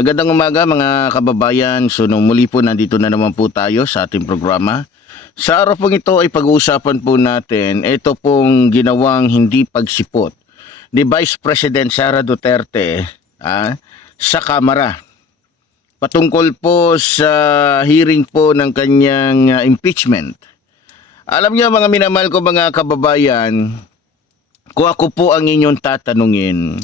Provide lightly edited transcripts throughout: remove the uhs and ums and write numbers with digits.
Magandang umaga mga kababayan. So nung muli po nandito na naman po tayo sa ating programa. Sa araw pong ito ay pag-uusapan po natin ito pong ginawang hindi pagsipot ni Vice President Sara Duterte sa Kamara. Patungkol po sa hearing po ng kanyang impeachment. Alam niyo mga minamahal ko mga kababayan, kung ako po ang inyong tatanungin,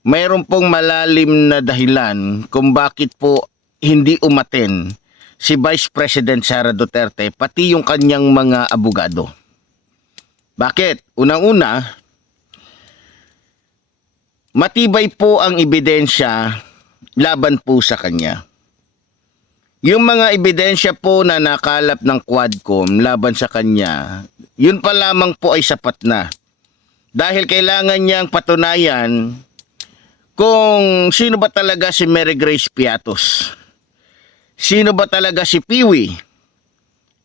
mayroon pong malalim na dahilan kung bakit po hindi umaten si Vice President Sara Duterte pati yung kanyang mga abogado. Bakit? Unang-una, matibay po ang ebidensya laban po sa kanya. Yung mga ebidensya po na nakalap ng Quadcom laban sa kanya, yun pa lamang po ay sapat na. Dahil kailangan niyang patunayan kung sino ba talaga si Mary Grace Piatos? Sino ba talaga si Piwi?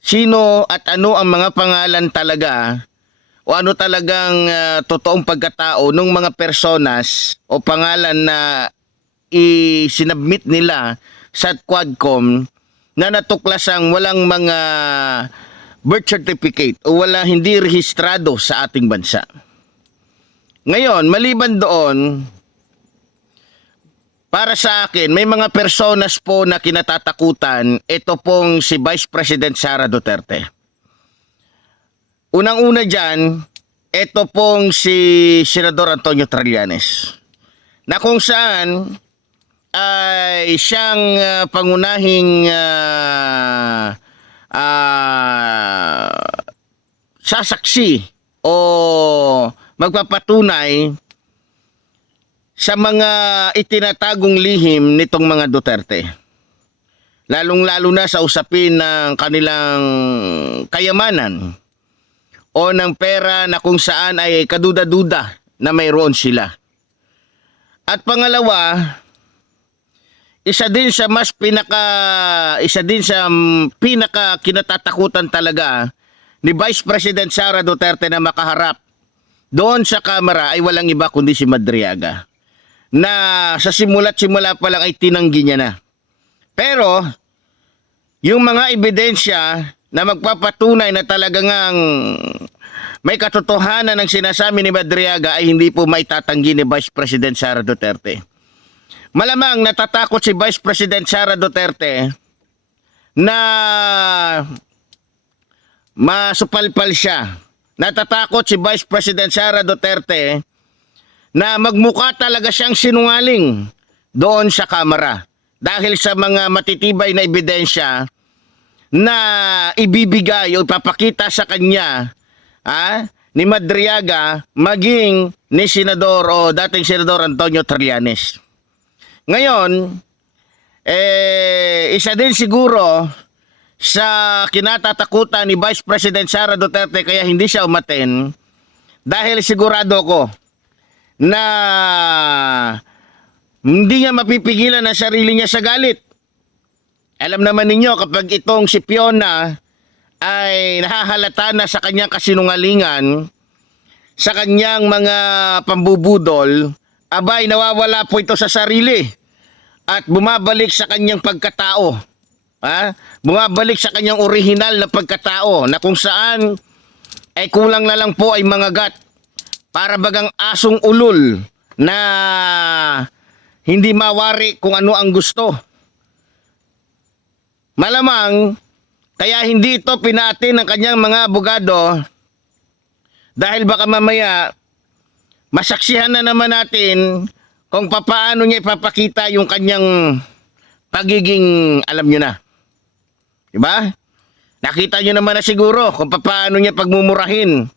Sino at ano ang mga pangalan talaga o ano talagang totoong pagkatao ng mga personas o pangalan na isinabmit nila sa Quadcom na natuklasang walang mga birth certificate o wala hindi rehistrado sa ating bansa. Ngayon, maliban doon, para sa akin, may mga personas po na kinatatakutan, ito pong si Vice President Sara Duterte. Unang-una dyan, ito pong si Senador Antonio Trillanes, na kung saan ay siyang pangunahing sasaksi o magpapatunay sa mga itinatagong lihim nitong mga Duterte. Lalong-lalo na sa usapin ng kanilang kayamanan o ng pera na kung saan ay kaduda-duda na mayroon sila. At pangalawa, isa din sa pinaka kinatatakutan talaga ni Vice President Sara Duterte na makaharap doon sa Kamara ay walang iba kundi si Madriaga, na sa simula't-simula pa lang ay tinanggi niya na. Pero, yung mga ebidensya na magpapatunay na talagang may katotohanan ng sinasabi ni Madriaga ay hindi po maitatanggi ni Vice President Sara Duterte. Malamang natatakot si Vice President Sara Duterte na masupalpal siya. Natatakot si Vice President Sara Duterte na magmukha talaga siyang sinungaling doon sa Kamara dahil sa mga matitibay na ebidensya na ibibigay o ipapakita sa kanya ni Madriaga maging ni Senador o dating Senador Antonio Trillanes. Ngayon, isa din siguro sa kinatatakutan ni Vice President Sara Duterte kaya hindi siya umaten dahil sigurado ko na hindi niya mapipigilan ang sarili niya sa galit. Alam naman ninyo kapag itong si Fiona ay nahahalata na sa kanyang kasinungalingan, sa kanyang mga pambubudol, abay nawawala po ito sa sarili at bumabalik sa kanyang pagkatao. Bumabalik sa kanyang orihinal na pagkatao na kung saan ay kulang na lang po ay mga gat. Para bagang asong ulol na hindi mawari kung ano ang gusto. Malamang, kaya hindi ito pinatin ng kanyang mga abogado dahil baka mamaya masaksihan na naman natin kung papaano niya ipapakita yung kanyang pagiging, alam nyo na. Diba? Nakita nyo naman na siguro kung papaano niya pagmumurahin.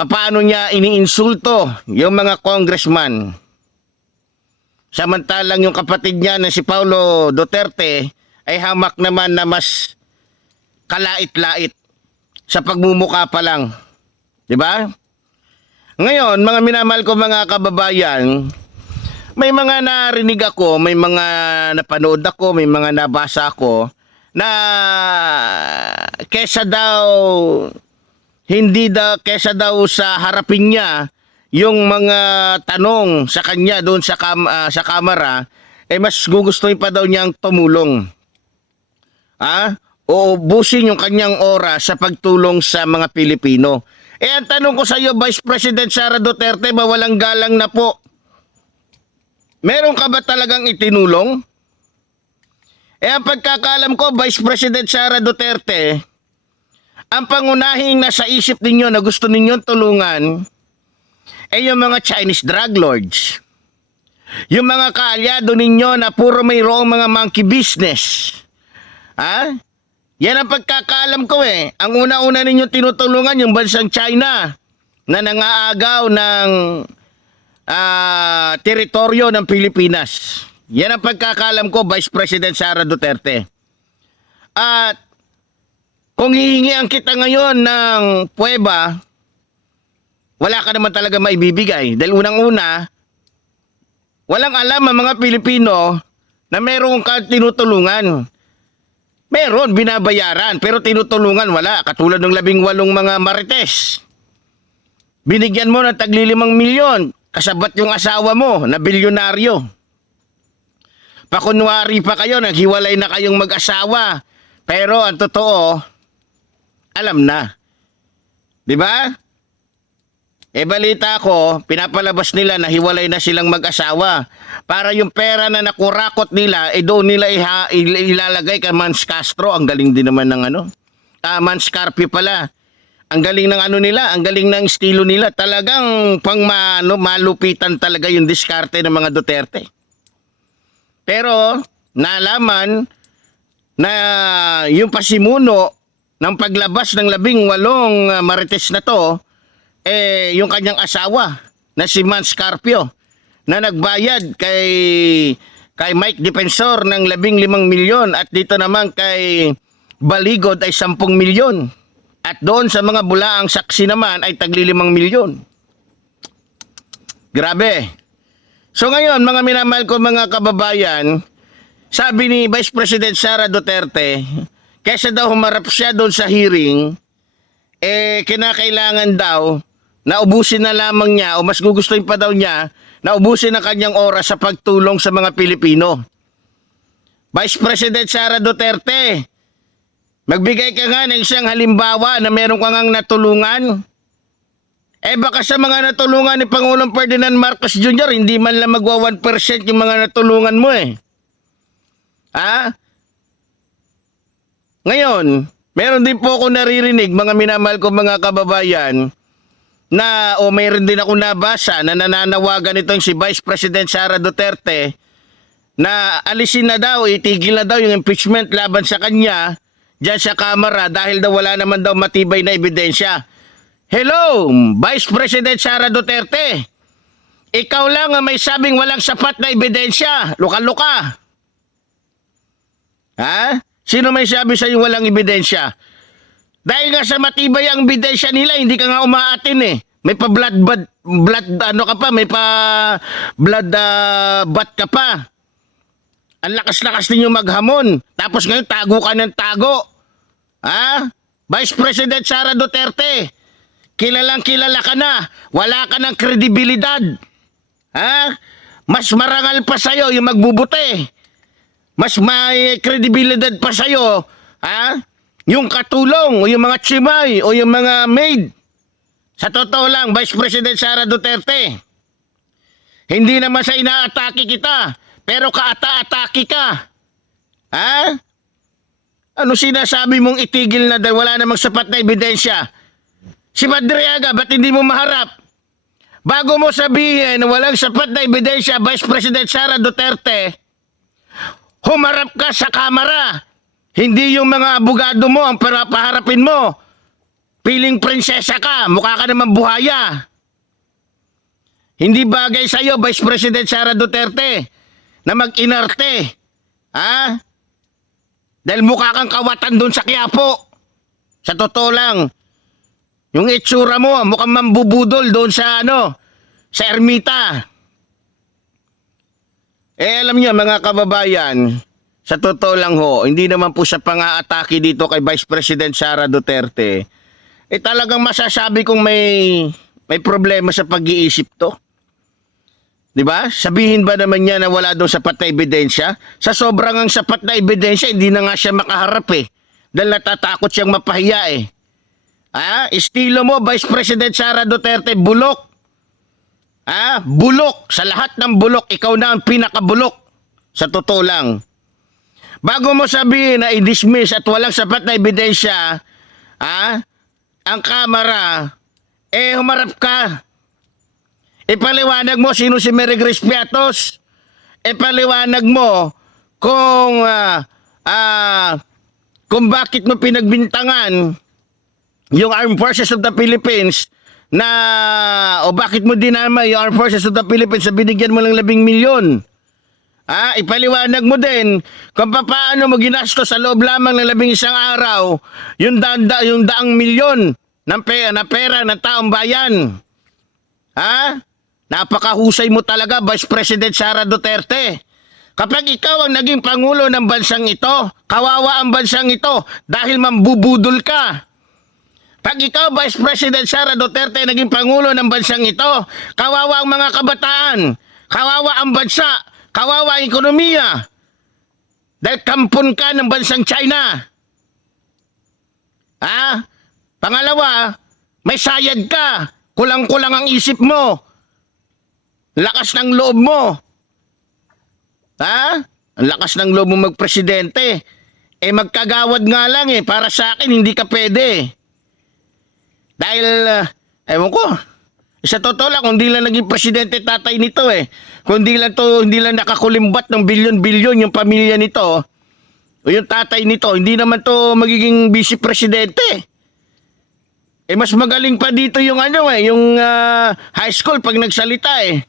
Paano niya iniinsulto yung mga congressman. Samantalang yung kapatid niya na si Paulo Duterte ay hamak naman na mas kalait-lait sa pagmumuka pa lang. Diba? Ngayon, mga minamahal ko mga kababayan, may mga narinig ako, may mga napanood ako, may mga nabasa ako na kesa daw sa harapin niya yung mga tanong sa kanya doon sa kamera, mas gugustuhin pa daw niyang tumulong. O ubusin yung kanyang oras sa pagtulong sa mga Pilipino. Ang tanong ko sa iyo, Vice President Sara Duterte, mawalang galang na po. Meron ka ba talagang itinulong? Ang pagkakalam ko, Vice President Sara Duterte, ang pangunahing nasa isip ninyo na gusto ninyong tulungan yung mga Chinese drug lords. Yung mga kaalyado ninyo na puro mayroong mga monkey business. Yan ang pagkakaalam ko Ang una-una ninyong tinutulungan yung bansang China na nangaagaw ng teritoryo ng Pilipinas. Yan ang pagkakaalam ko, Vice President Sara Duterte. At kung hihingian kita ngayon ng puweba, wala ka naman talaga maibibigay. Dahil unang-una, walang alam ang mga Pilipino na meron ka tinutulungan. Meron, binabayaran, pero tinutulungan, wala. Katulad ng 18 mga marites. Binigyan mo ng tagli 5 milyon, kasabat yung asawa mo na bilyonaryo. Pakunwari pa kayo, naghiwalay na kayong mag-asawa. Pero ang totoo, alam na. Diba? Balita ko, pinapalabas nila na hiwalay na silang mag-asawa. Para yung pera na nakurakot nila, doon nila ilalagay kay Mans Castro. Ang galing din naman ng Mans Carpio pala. Ang galing ng nila, ang galing ng estilo nila. Talagang malupitan talaga yung diskarte ng mga Duterte. Pero, nalaman na yung pasimuno ng paglabas ng 18 marites na to, yung kanyang asawa na si Mans Carpio na nagbayad kay Mike Defensor ng 15 milyon at dito naman kay Baligod ay 10 milyon at doon sa mga bulaang saksi naman ay tagli 5 milyon. Grabe. So ngayon mga minamahal ko mga kababayan, sabi ni Vice President Sara Duterte, kaysa daw humarap siya doon sa hearing, kinakailangan daw na ubusin na lamang niya o mas gugustuhin pa daw niya na ubusin ang kanyang oras sa pagtulong sa mga Pilipino. Vice President Sara Duterte, magbigay ka nga ng isang halimbawa na meron ka ngang natulungan. Baka sa mga natulungan ni Pangulong Ferdinand Marcos Jr., hindi man lang magwa 1% yung mga natulungan mo Ngayon, meron din po ako naririnig, mga minamahal ko mga kababayan, na mayroon din ako nabasa na nananawagan itong si Vice President Sara Duterte na alisin na daw, itigil na daw yung impeachment laban sa kanya dyan sa Kamara dahil daw wala naman daw matibay na ebidensya. Hello, Vice President Sara Duterte. Ikaw lang ang may sabing walang sapat na ebidensya. Luka-luka. Sino may sabi sa iyo walang ebidensya? Dahil nga sa matibay ang ebidensya nila, hindi ka nga umaatin May pa blood ka pa, may pa blood bat ka pa. Ang lakas-lakas ninyo maghamon. Tapos ngayon tago ka ng tago. Vice President Sara Duterte, kilalang kilala ka na. Wala ka ng kredibilidad. Mas marangal pa sa'yo yung magbubuti. Mas may kredibilidad pa sa'yo, yung katulong o yung mga chimay o yung mga maid. Sa totoo lang, Vice President Sara Duterte, hindi naman sa inaatake kita, pero kaata-atake ka. Ano sinasabi mong itigil na dahil wala namang sapat na ebidensya? Si Madriaga, ba't hindi mo maharap? Bago mo sabihin na walang sapat na ebidensya, Vice President Sara Duterte, humarap ka sa Kamara. Hindi yung mga abogado mo ang paharapin mo. Piling prinsesa ka, mukha ka naman buhaya. Hindi bagay sa'yo, Vice President Sara Duterte, na mag-inarte. Dahil mukha kang kawatan doon sa Quiapo. Sa totoo lang, yung itsura mo, mukhang mambubudol doon sa sa ermita. Alam niyo mga kababayan, sa totoo lang hindi naman po sa pang-aatake dito kay Vice President Sara Duterte, talagang masasabi kong May problema sa pag-iisip to. 'Di ba? Sabihin ba naman niya na wala daw sapat na ebidensya? Sa sobrang ang sapat na ebidensya, hindi na nga siya makaharap eh. Dahil natatakot siyang mapahiya eh. Estilo mo, Vice President Sara Duterte, bulok. Bulok. Sa lahat ng bulok, ikaw na ang pinakabulok. Sa totoo lang. Bago mo sabihin na i-dismiss at walang sapat na ebidensya, ang Kamara, humarap ka. Ipaliwanag mo sino si Mary Grace Piatos. Ipaliwanag mo kung bakit mo pinagbintangan yung Armed Forces of the Philippines o bakit mo dinama yung Armed Forces of the Philippines na binigyan mo ng 10 milyon. Ipaliwanag mo din kung paano mo ginastos sa loob lamang ng 11 araw yung daang milyon ng pera ng taong bayan. Napakahusay mo talaga, Vice President Sara Duterte. Kapag ikaw ang naging pangulo ng bansang ito, kawawa ang bansang ito dahil mambubudol ka. Pag ikaw, Vice President Sara Duterte, naging pangulo ng bansang ito, kawawa ang mga kabataan, kawawa ang bansa, kawawa ang ekonomiya. Dahil kampon ka ng bansang China. Pangalawa, may sayad ka, kulang-kulang ang isip mo. Lakas ng loob mo. Ang lakas ng loob mo magpresidente. Magkagawad nga lang para sa akin hindi ka pwede. Dahil, ewan ko, sa totoo lang, kung di lang naging presidente tatay nito kung di lang nakakulimbat ng bilyon-bilyon yung pamilya nito, o yung tatay nito, hindi naman to magiging vice presidente. Mas magaling pa dito yung yung high school pag nagsalita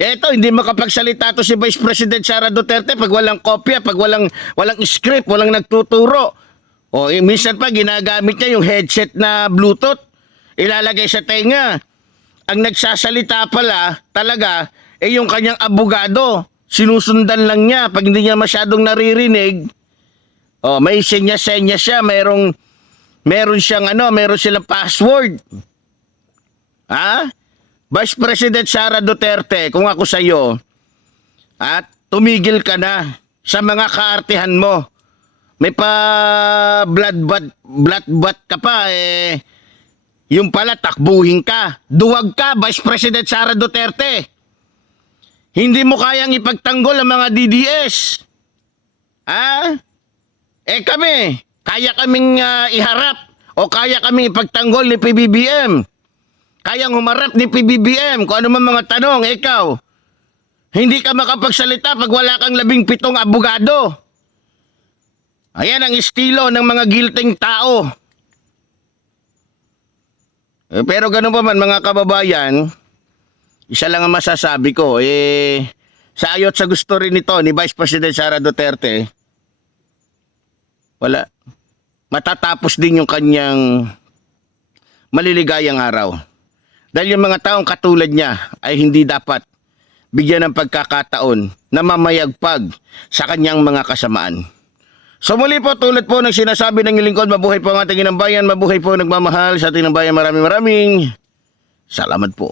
Eto, hindi makapagsalita to si Vice President Sara Duterte pag walang kopya, pag walang script, walang nagtuturo. Minsan pa ginagamit niya yung headset na Bluetooth, ilalagay sa tenga. Ang nagsasalita pala talaga yung kanyang abogado. Sinusundan lang niya pag hindi niya masyadong naririnig. May senya-senya siya, meron silang password. Vice President Sara Duterte, kung ako sa iyo, tumigil ka na sa mga kaartihan mo. May pa bloodbath ka pa yung pala takbuhin ka. Duwag ka, Vice President Sara Duterte. Hindi mo kayang ipagtanggol ang mga DDS. Kami, kaya kaming iharap o kaya kaming ipagtanggol ni PBBM. Kayang humarap ni PBBM kung ano man mga tanong. Ikaw, hindi ka makapagsalita pag wala kang 17 abogado. Ayan ang estilo ng mga gilting tao. Pero ganun pa man mga kababayan, isa lang ang masasabi ko. Sa ayot sa gusto rin ito ni Vice President Sara Duterte, wala. Matatapos din yung kanyang maliligayang araw. Dahil yung mga taong katulad niya ay hindi dapat bigyan ng pagkakataon na mamayagpag sa kanyang mga kasamaan. So muli po, tulad po ng sinasabi ng lingkod, mabuhay po ang ating inang bayan, mabuhay po nagmamahal sa ating inang bayan. Maraming salamat po.